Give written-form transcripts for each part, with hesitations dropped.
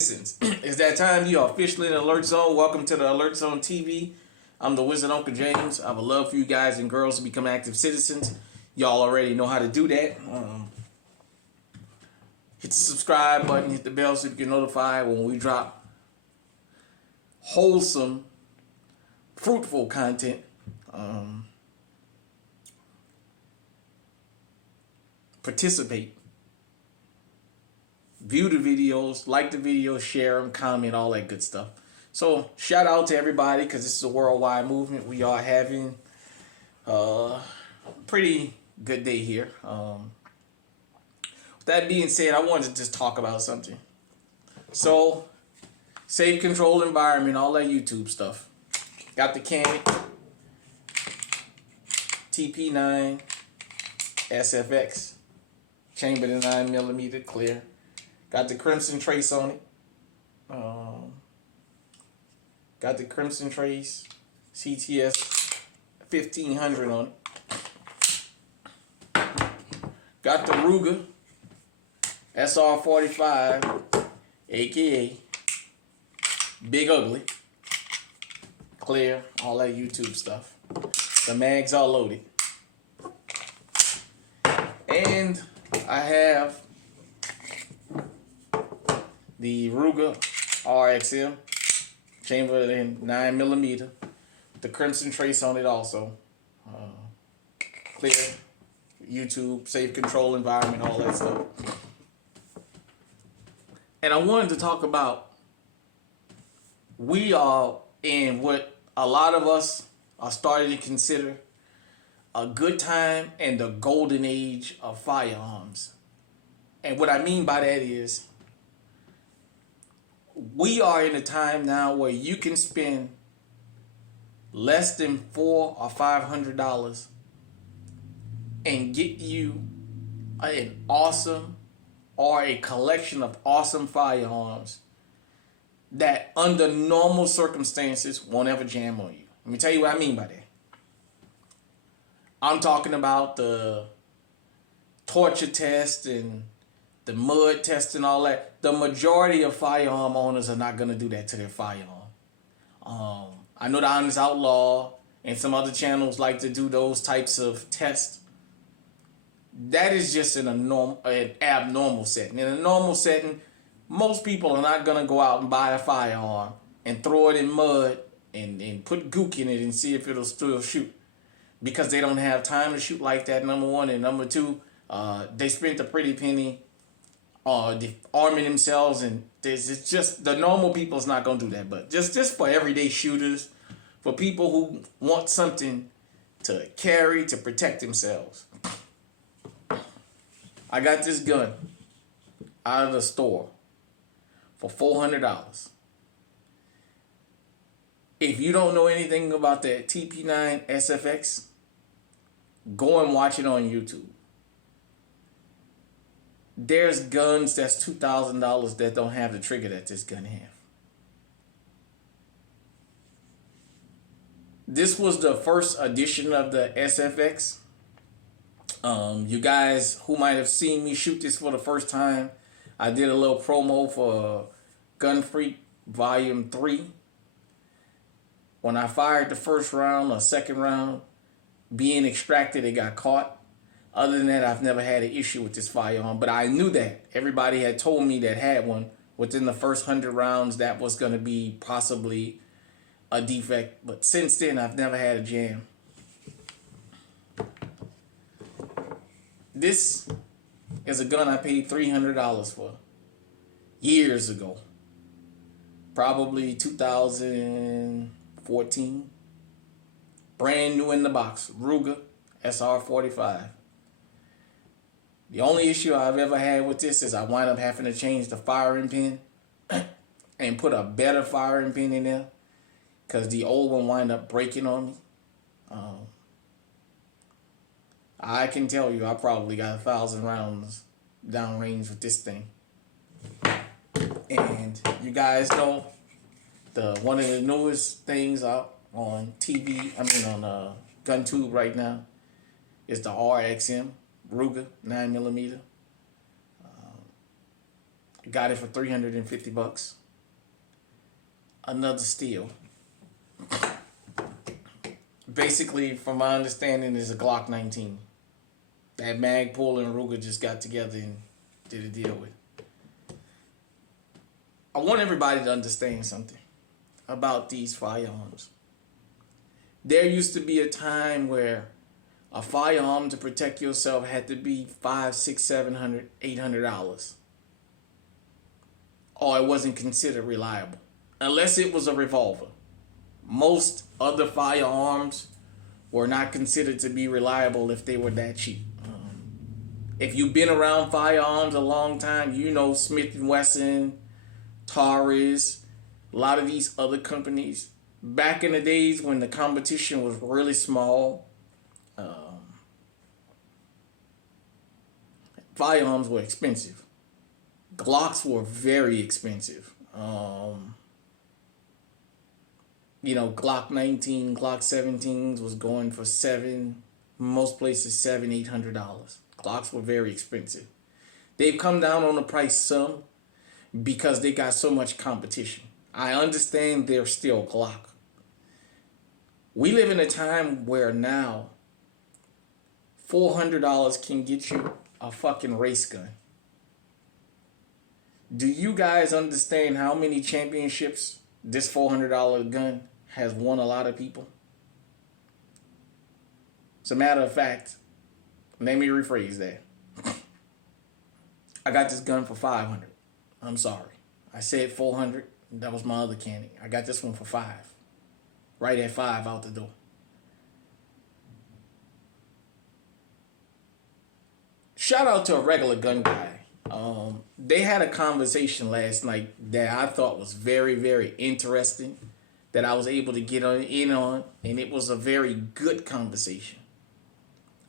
It's that time. You are officially in the Alert Zone. Welcome to the Alert Zone TV. I'm the Wizard Uncle James. I would love for you guys and girls to become active citizens. Y'all already know how to do that. Hit the subscribe button, hit the bell so you get notified when we drop wholesome, fruitful content. Participate. View the videos, like the videos, share them, comment, all that good stuff. So shout out to everybody because this is a worldwide movement. We are having a pretty good day here. With that being said, I wanted to just talk about something. So, safe control environment, all that YouTube stuff. Got the Canon TP9 SFX, chambered in 9mm clear. Got the Crimson Trace on it. Got the Crimson Trace CTS 1500 on it. Got the Ruger SR45, aka Big Ugly, clear, all that YouTube stuff. The mags are loaded. And I have the Ruger RXM, chambered in 9mm, the Crimson Trace on it also. Clear, YouTube, safe control environment, all that stuff. And I wanted to talk about, we are in what a lot of us are starting to consider a good time and the golden age of firearms. And what I mean by that is, we are in a time now where you can spend less than $400 or $500 and get you an awesome or a collection of awesome firearms that under normal circumstances won't ever jam on you. Let me tell you what I mean by that. I'm talking about the torture test and the mud test and all that. The majority of firearm owners are not going to do that to their firearm. I know the Honest Outlaw and some other channels like to do those types of tests. That is just in an abnormal setting. In a normal setting, most people are not going to go out and buy a firearm and throw it in mud and put gook in it and see if it'll still shoot, because they don't have time to shoot like that, number one. And number two, they spent a pretty penny arming themselves, and it's just the normal people's not gonna do that. But just for everyday shooters, for people who want something to carry to protect themselves, I got this gun out of the store for $400. If you don't know anything about that TP9 SFX, go and watch it on YouTube. There's guns that's $2,000 that don't have the trigger that this gun have. This was the first edition of the SFX. You guys who might have seen me shoot this for the first time, I did a little promo for Gun Freak Volume 3. When I fired the first round or second round, being extracted, it got caught. Other than that, I've never had an issue with this firearm, but I knew that. Everybody had told me that had one within the first 100 rounds that was going to be possibly a defect. But since then, I've never had a jam. This is a gun I paid $300 for years ago. Probably 2014. Brand new in the box. Ruger SR45. The only issue I've ever had with this is I wind up having to change the firing pin and put a better firing pin in there, because the old one wind up breaking on me. I can tell you I probably got 1,000 rounds downrange with this thing. And you guys know one of the newest things out on TV, on GunTube right now, is the RXM Ruger 9mm. Got it for $350. Another steal. Basically, from my understanding, is a Glock 19. That Magpul and Ruger just got together and did a deal with. I want everybody to understand something about these firearms. There used to be a time where a firearm to protect yourself had to be $500, $600, $700, $800, or it wasn't considered reliable, unless it was a revolver. Most other firearms were not considered to be reliable if they were that cheap. If you've been around firearms a long time, you know Smith & Wesson, Taurus, a lot of these other companies. Back in the days when the competition was really small, firearms were expensive. Glocks were very expensive. Glock 19, Glock 17s was going for most places $700, $800. Glocks were very expensive. They've come down on the price some because they got so much competition. I understand they're still Glock. We live in a time where now $400 can get you a fucking race gun. Do you guys understand how many championships this $400 gun has won a lot of people? As a matter of fact, let me rephrase that. I got this gun for $500. I'm sorry. I said $400. That was my other candy. I got this one for $5. Right at $5 out the door. Shout out to a regular gun guy. They had a conversation last night that I thought was very, very interesting, that I was able to get in on, and it was a very good conversation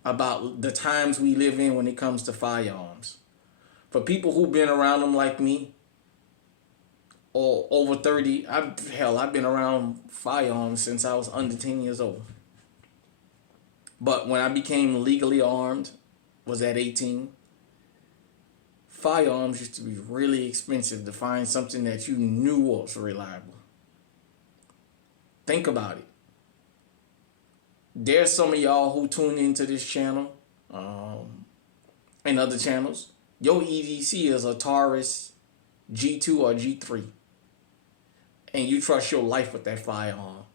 about the times we live in when it comes to firearms. For people who've been around them like me, or over 30, I've been around firearms since I was under 10 years old. But when I became legally armed, was at 18, firearms used to be really expensive to find something that you knew was reliable. Think about it. There's some of y'all who tune into this channel and other channels. Your EDC is a Taurus G2 or G3. And you trust your life with that firearm.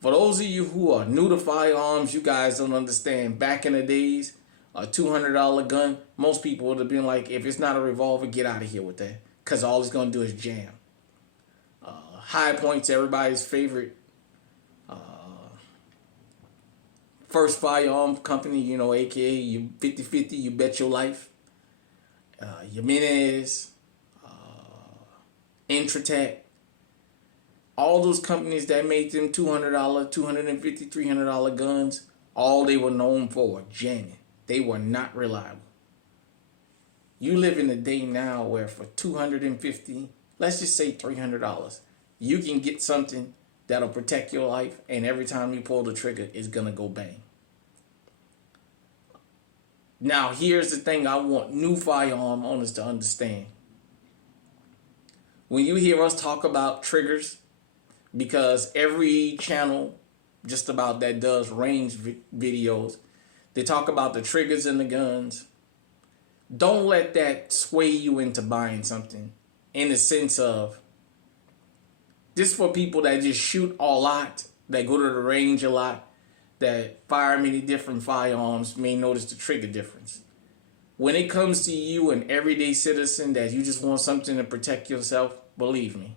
For those of you who are new to firearms, you guys don't understand. Back in the days, a $200 gun, most people would have been like, if it's not a revolver, get out of here with that. Because all it's going to do is jam. High Point's everybody's favorite first firearm company, aka your 50-50, you bet your life. Jimenez, Intratec, all those companies that made them $200, $250, $300 guns, all they were known for were jamming. They were not reliable. You live in a day now where for $250, let's just say $300, you can get something that'll protect your life, and every time you pull the trigger, it's gonna go bang. Now, here's the thing I want new firearm owners to understand. When you hear us talk about triggers, because every channel just about that does range videos, they talk about the triggers in the guns. Don't let that sway you into buying something in the sense of, this for people that just shoot a lot, that go to the range a lot, that fire many different firearms, may notice the trigger difference. When it comes to you, an everyday citizen, that you just want something to protect yourself, believe me,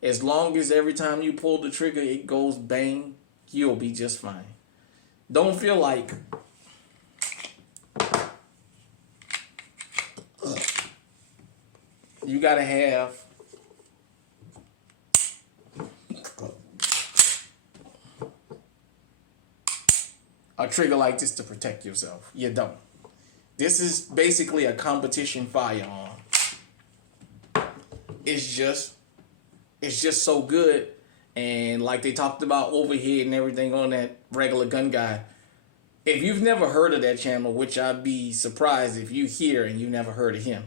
as long as every time you pull the trigger it goes bang, you'll be just fine. Don't feel like you gotta have a trigger like this to protect yourself. You don't. This is basically a competition firearm. It's just so good. And like they talked about overhead and everything on that regular gun guy. If you've never heard of that channel, which I'd be surprised if you hear and you never heard of him,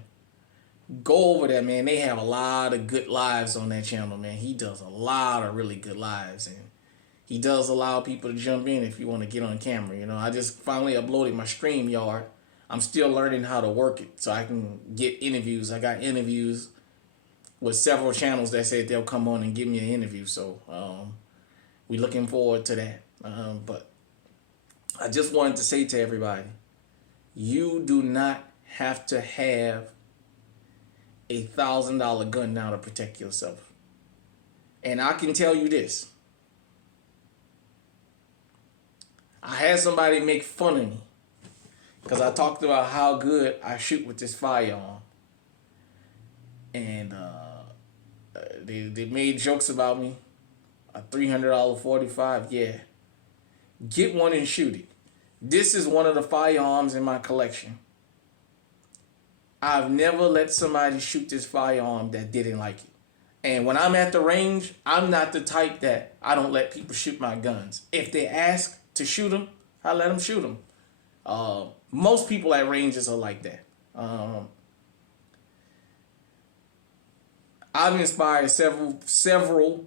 Go over there, man. They have a lot of good lives on that channel, man. He does a lot of really good lives, and he does allow people to jump in if you want to get on camera. You know, I just finally uploaded my StreamYard. I'm still learning how to work it so I can get interviews. I got interviews with several channels that said they'll come on and give me an interview. So we looking forward to that. But I just wanted to say to everybody, you do not have to have $1,000 gun now to protect yourself. And I can tell you this. I had somebody make fun of me because I talked about how good I shoot with this firearm. And they made jokes about me. A $300 .45, yeah. Get one and shoot it. This is one of the firearms in my collection. I've never let somebody shoot this firearm that didn't like it. And when I'm at the range, I'm not the type that I don't let people shoot my guns. If they ask to shoot them, I let them shoot them. Most people at ranges are like that. I've inspired several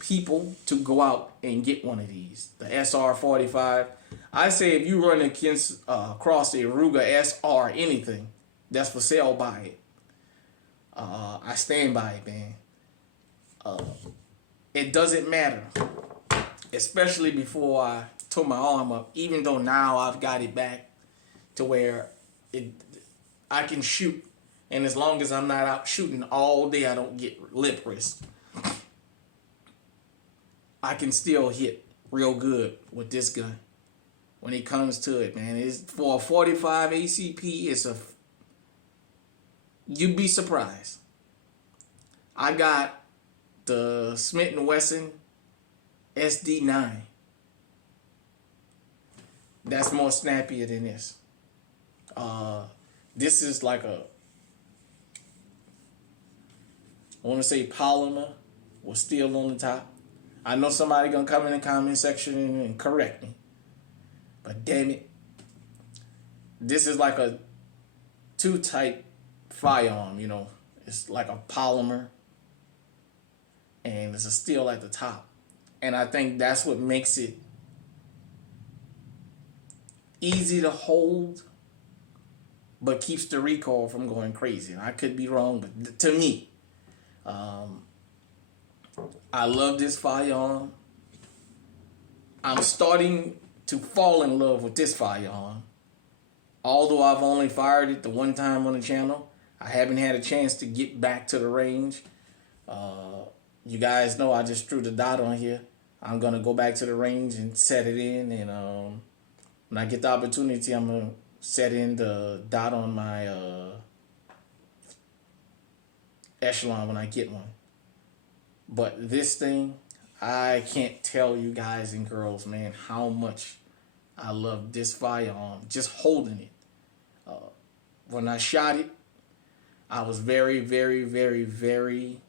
people to go out and get one of these. The SR-45. I say if you run across a Ruger SR anything that's for sale, buy it. I stand by it, man. It doesn't matter. Especially before I tore my arm up. Even though now I've got it back to where I can shoot. And as long as I'm not out shooting all day, I don't get lip wrist. I can still hit real good with this gun. When it comes to it, man. It's for a 45 ACP, you'd be surprised. I got the Smith & Wesson SD9. That's more snappier than this. This is like I want to say polymer with steel on the top. I know somebody gonna come in the comment section and correct me. But damn it. This is like a 2-type firearm, you know. It's like a polymer. And there's a steel at the top. And I think that's what makes it easy to hold, but keeps the recoil from going crazy. And I could be wrong, but to me, I love this firearm. I'm starting to fall in love with this firearm. Although I've only fired it the one time on the channel, I haven't had a chance to get back to the range. You guys know I just drew the dot on here. I'm going to go back to the range and set it in. And when I get the opportunity, I'm going to set in the dot on my echelon when I get one. But this thing, I can't tell you guys and girls, man, how much I love this firearm. Just holding it. When I shot it, I was very, very, very, very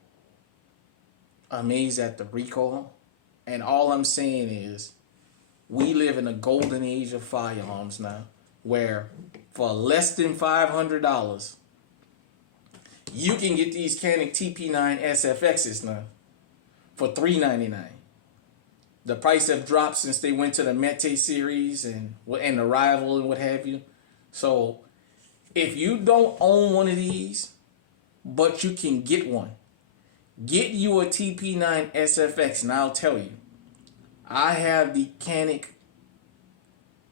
amazed at the recoil. And all I'm saying is, we live in a golden age of firearms now, where for less than $500, you can get these Canik TP9 SFXs now for $399. The price have dropped since they went to the Mete series and the Rival and what have you. So if you don't own one of these, but you can get one, get you a TP9 SFX, and I'll tell you, I have the Canik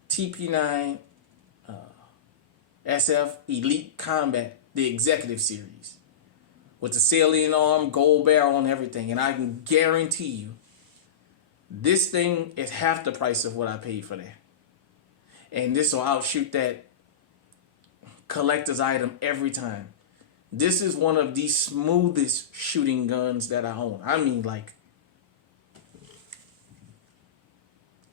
TP9 SF Elite Combat, the Executive Series, with the salient arm, gold barrel, and everything. And I can guarantee you, this thing is half the price of what I paid for that. And this will outshoot that collector's item every time. This is one of the smoothest shooting guns that I own. I mean, like,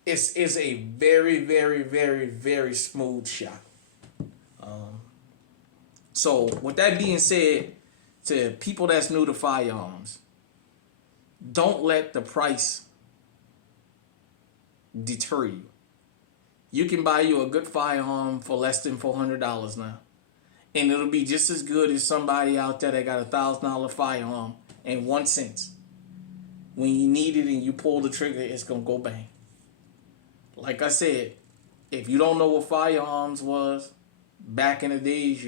it's a very, very, very, very smooth shot. So with that being said, to people that's new to firearms, don't let the price deter you. You can buy you a good firearm for less than $400 now. And it'll be just as good as somebody out there that got $1,000 firearm and 1 cent. When you need it and you pull the trigger, it's gonna go bang. Like I said, if you don't know what firearms was back in the days,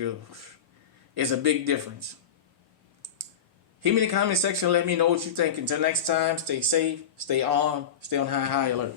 it's a big difference. Hit me in the comment section. Let me know what you think. Until next time, stay safe, stay armed, stay on high alert.